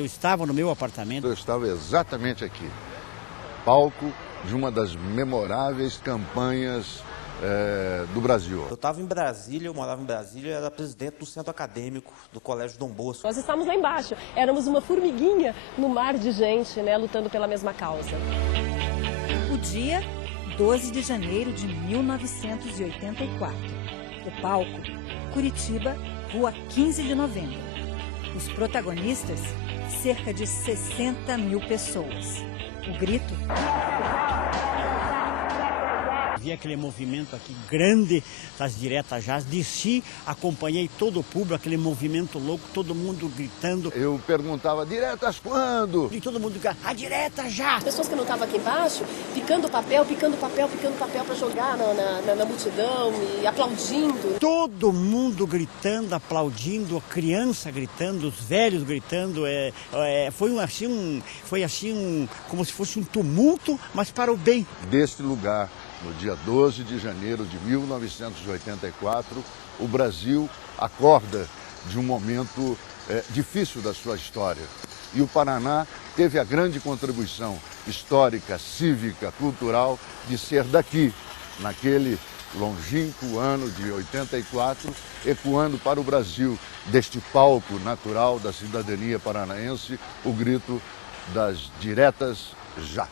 Eu estava no meu apartamento. Eu estava exatamente aqui, palco de uma das memoráveis campanhas do Brasil. Eu estava em Brasília, eu morava em Brasília, era presidente do centro acadêmico do Colégio Dom Bosco. Nós estávamos lá embaixo, éramos uma formiguinha no mar de gente, né, lutando pela mesma causa. O dia, 12 de janeiro de 1984. O palco, Curitiba, Rua 15 de Novembro. Os protagonistas, cerca de 60 mil pessoas. O grito... Vi aquele movimento aqui grande das diretas já, desci, acompanhei todo o público, aquele movimento louco, todo mundo gritando. Eu perguntava, diretas quando? E todo mundo gritando, a direta já! As pessoas que não estavam aqui embaixo, picando papel para jogar na multidão e aplaudindo. Todo mundo gritando, aplaudindo, a criança gritando, os velhos gritando. Foi assim como se fosse um tumulto, mas para o bem. Deste lugar, no dia 12 de janeiro de 1984, o Brasil acorda de um momento difícil da sua história. E o Paraná teve a grande contribuição histórica, cívica, cultural de ser daqui, naquele longínquo ano de 84, ecoando para o Brasil, deste palco natural da cidadania paranaense, o grito das diretas já.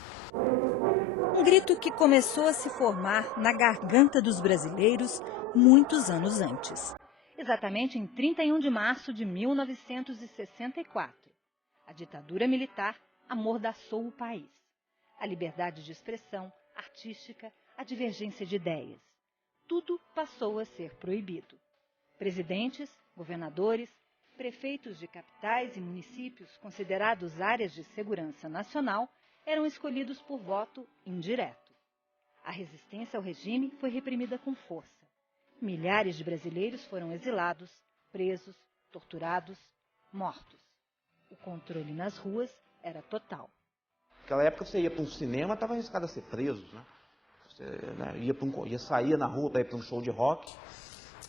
Um grito que começou a se formar na garganta dos brasileiros muitos anos antes. Exatamente em 31 de março de 1964. A ditadura militar amordaçou o país. A liberdade de expressão, artística, a divergência de ideias. Tudo passou a ser proibido. Presidentes, governadores, prefeitos de capitais e municípios considerados áreas de segurança nacional eram escolhidos por voto indireto. A resistência ao regime foi reprimida com força. Milhares de brasileiros foram exilados, presos, torturados, mortos. O controle nas ruas era total. Naquela época você ia para um cinema, estava arriscado a ser preso, né? Você ia sair na rua para ir para um show de rock,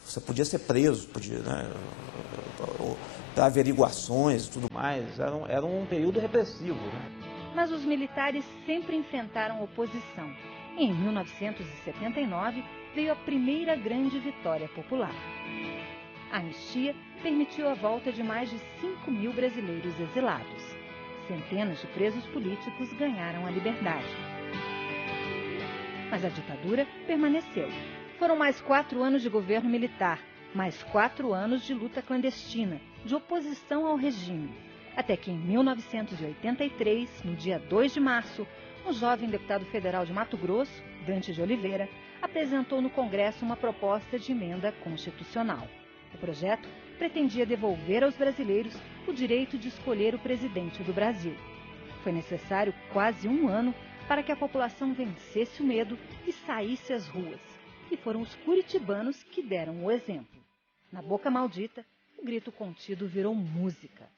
você podia ser preso, para averiguações e tudo mais. Era um período repressivo, né? Mas os militares sempre enfrentaram oposição. Em 1979, veio a primeira grande vitória popular. A anistia permitiu a volta de mais de 5 mil brasileiros exilados. Centenas de presos políticos ganharam a liberdade. Mas a ditadura permaneceu. Foram mais 4 anos de governo militar, mais 4 anos de luta clandestina, de oposição ao regime. Até que em 1983, no dia 2 de março, um jovem deputado federal de Mato Grosso, Dante de Oliveira, apresentou no Congresso uma proposta de emenda constitucional. O projeto pretendia devolver aos brasileiros o direito de escolher o presidente do Brasil. Foi necessário quase 1 ano para que a população vencesse o medo e saísse às ruas. E foram os curitibanos que deram o exemplo. Na Boca Maldita, o grito contido virou música.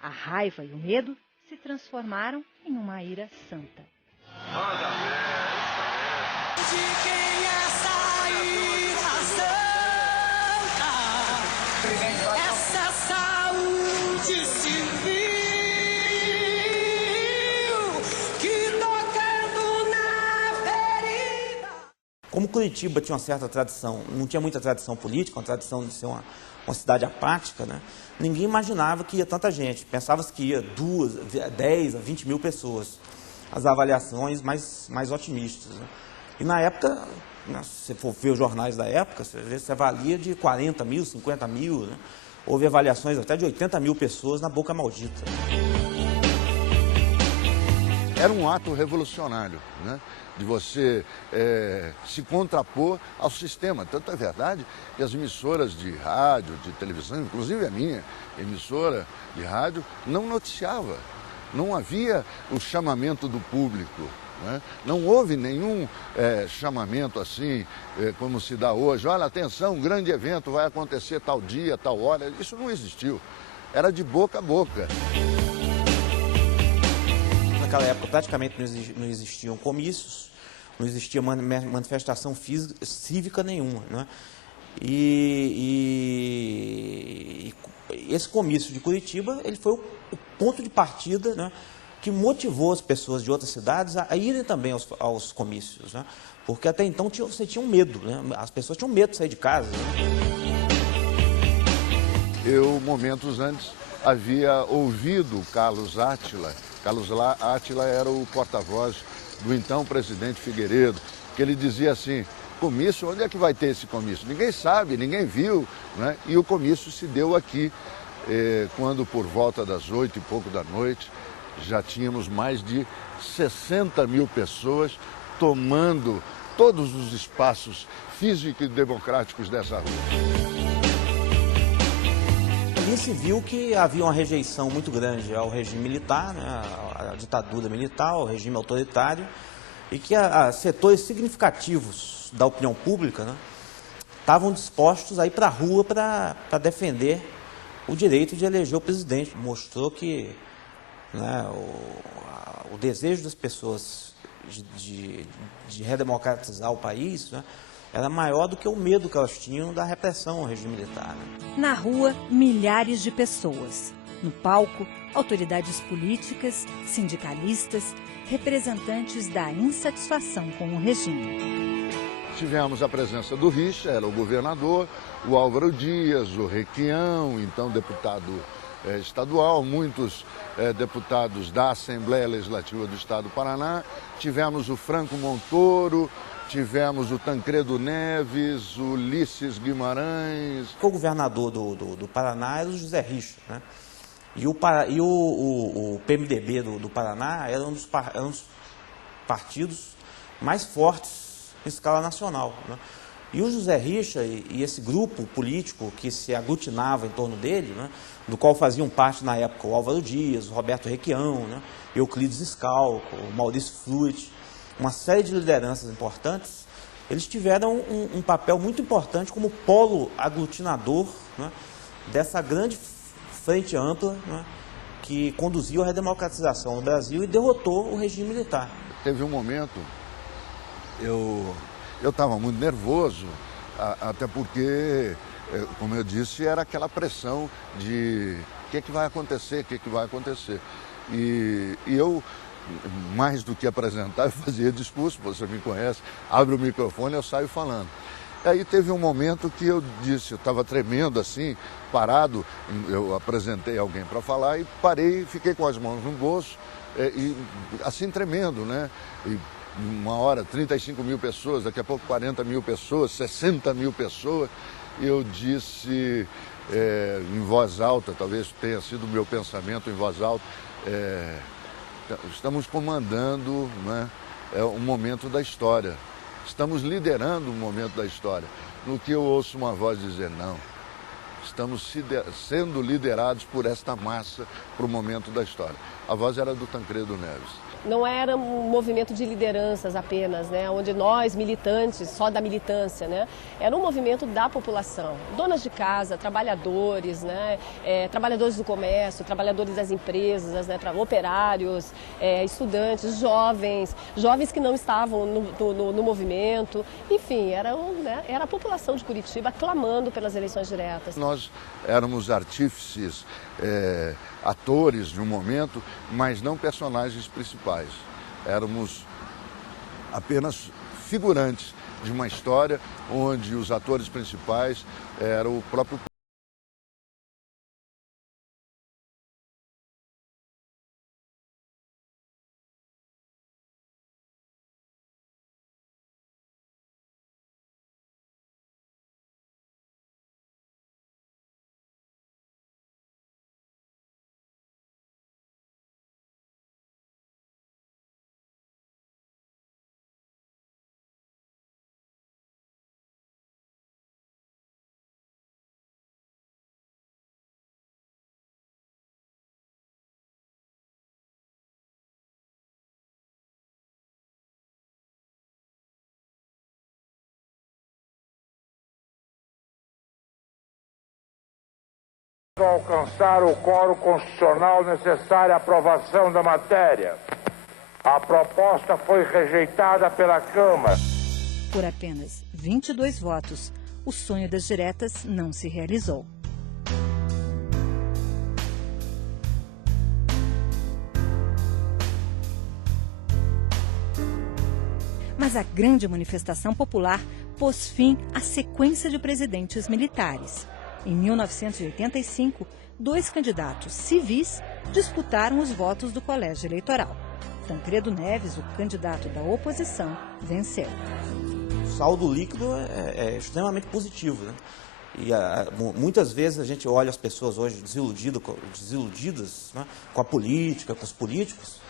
A raiva e o medo se transformaram em uma ira santa. De quem essa ira santa, essa saúde civil, que tocando na ferida. Como Curitiba tinha uma certa tradição, não tinha muita tradição política, uma tradição de ser uma cidade apática, né? Ninguém imaginava que ia tanta gente. Pensava-se que ia 10 a 20 mil pessoas. As avaliações mais otimistas, né? E na época, né, se você for ver os jornais da época, você avalia de 40 mil, 50 mil, né? Houve avaliações até de 80 mil pessoas na Boca Maldita. Era um ato revolucionário, né? De você se contrapor ao sistema. Tanto é verdade que as emissoras de rádio, de televisão, inclusive a minha emissora de rádio, não noticiava. Não havia o chamamento do público, né? Não houve nenhum chamamento assim, como se dá hoje. Olha, atenção, um grande evento vai acontecer tal dia, tal hora. Isso não existiu. Era de boca a boca. Naquela época praticamente não existiam comícios, não existia manifestação cívica nenhuma, né? E Esse comício de Curitiba, ele foi o ponto de partida, né, que motivou as pessoas de outras cidades a irem também aos comícios, né? Porque até então você tinha um medo, né? As pessoas tinham medo de sair de casa. Né? Eu, momentos antes, havia ouvido Carlos Átila. Carlos Átila era o porta-voz do então presidente Figueiredo, que ele dizia assim: comício, onde é que vai ter esse comício? Ninguém sabe, ninguém viu, né? E o comício se deu aqui, quando por volta das 8 e pouco da noite, já tínhamos mais de 60 mil pessoas tomando todos os espaços físicos e democráticos dessa rua. Ali se viu que havia uma rejeição muito grande ao regime militar, né, à ditadura militar, ao regime autoritário, e que setores significativos da opinião pública, né, estavam dispostos a ir para a rua para defender o direito de eleger o presidente. Mostrou que, né, o desejo das pessoas de redemocratizar o país, né, era maior do que o medo que elas tinham da repressão ao regime militar. Né? Na rua, milhares de pessoas. No palco, autoridades políticas, sindicalistas, representantes da insatisfação com o regime. Tivemos a presença do Richa, era o governador, o Álvaro Dias, o Requião, então deputado estadual, muitos deputados da Assembleia Legislativa do Estado do Paraná. Tivemos o Franco Montoro, tivemos o Tancredo Neves, o Ulisses Guimarães. O governador do Paraná era o José Richa, né? E o PMDB do Paraná era um dos partidos mais fortes em escala nacional, né? E o José Richa e esse grupo político que se aglutinava em torno dele, né, do qual faziam parte na época o Álvaro Dias, o Roberto Requião, né, Euclides Scalco, o Maurício Fluit, uma série de lideranças importantes, eles tiveram um papel muito importante como polo aglutinador, né, dessa grande frente ampla, né, que conduziu à redemocratização no Brasil e derrotou o regime militar. Teve um momento, eu estava muito nervoso, até porque, como eu disse, era aquela pressão de o que vai acontecer, o que vai acontecer. E eu, mais do que apresentar, eu fazia discurso, você me conhece, abre o microfone e eu saio falando. Aí teve um momento que eu disse, eu estava tremendo assim, parado, eu apresentei alguém para falar e parei, fiquei com as mãos no bolso, e assim tremendo, né? E, uma hora, 35 mil pessoas, daqui a pouco 40 mil pessoas, 60 mil pessoas. E eu disse em voz alta, talvez tenha sido o meu pensamento em voz alta, estamos comandando, né, um momento da história. Estamos liderando um momento da história. No que eu ouço uma voz dizer, não, estamos sendo liderados por esta massa para o momento da história. A voz era do Tancredo Neves. Não era um movimento de lideranças apenas, né, onde nós, militantes, só da militância, né, era um movimento da população, donas de casa, trabalhadores, né, trabalhadores do comércio, trabalhadores das empresas, né, operários, estudantes, jovens que não estavam no movimento, enfim, era a população de Curitiba clamando pelas eleições diretas. Nós éramos artífices, atores de um momento, mas não personagens principais. Éramos apenas figurantes de uma história onde os atores principais eram o próprio alcançar o quórum constitucional necessário à aprovação da matéria. A proposta foi rejeitada pela Câmara. Por apenas 22 votos, o sonho das diretas não se realizou. Mas a grande manifestação popular pôs fim à sequência de presidentes militares. Em 1985, 2 candidatos civis disputaram os votos do colégio eleitoral. Tancredo Neves, o candidato da oposição, venceu. O saldo líquido é extremamente positivo, né? E muitas vezes a gente olha as pessoas hoje desiludidas, né, com a política, com os políticos,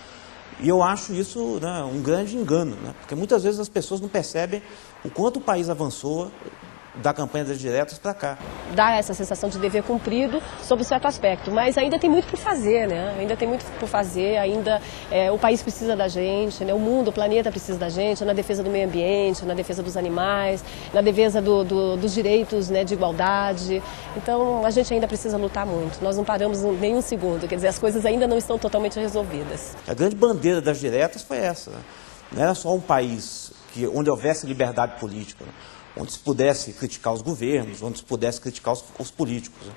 e eu acho isso, né, um grande engano, né? Porque muitas vezes as pessoas não percebem o quanto o país avançou da campanha das diretas para cá. Dá essa sensação de dever cumprido sob certo aspecto, mas ainda tem muito por fazer, né? Ainda tem muito por fazer, ainda o país precisa da gente, né? O mundo, o planeta precisa da gente, na defesa do meio ambiente, na defesa dos animais, na defesa dos direitos, né, de igualdade. Então, a gente ainda precisa lutar muito. Nós não paramos nem um segundo, quer dizer, as coisas ainda não estão totalmente resolvidas. A grande bandeira das diretas foi essa, né? Não era só um país onde houvesse liberdade política, né? Onde se pudesse criticar os governos, onde se pudesse criticar os políticos, né?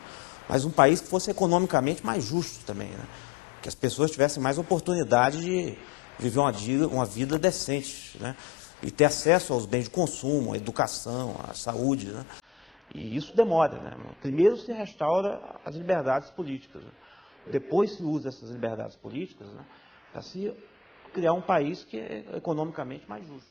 Mas um país que fosse economicamente mais justo também, né? Que as pessoas tivessem mais oportunidade de viver uma vida decente, né? E ter acesso aos bens de consumo, à educação, à saúde, né? E isso demora, né? Primeiro se restaura as liberdades políticas, né? Depois se usa essas liberdades políticas, né, para se criar um país que é economicamente mais justo.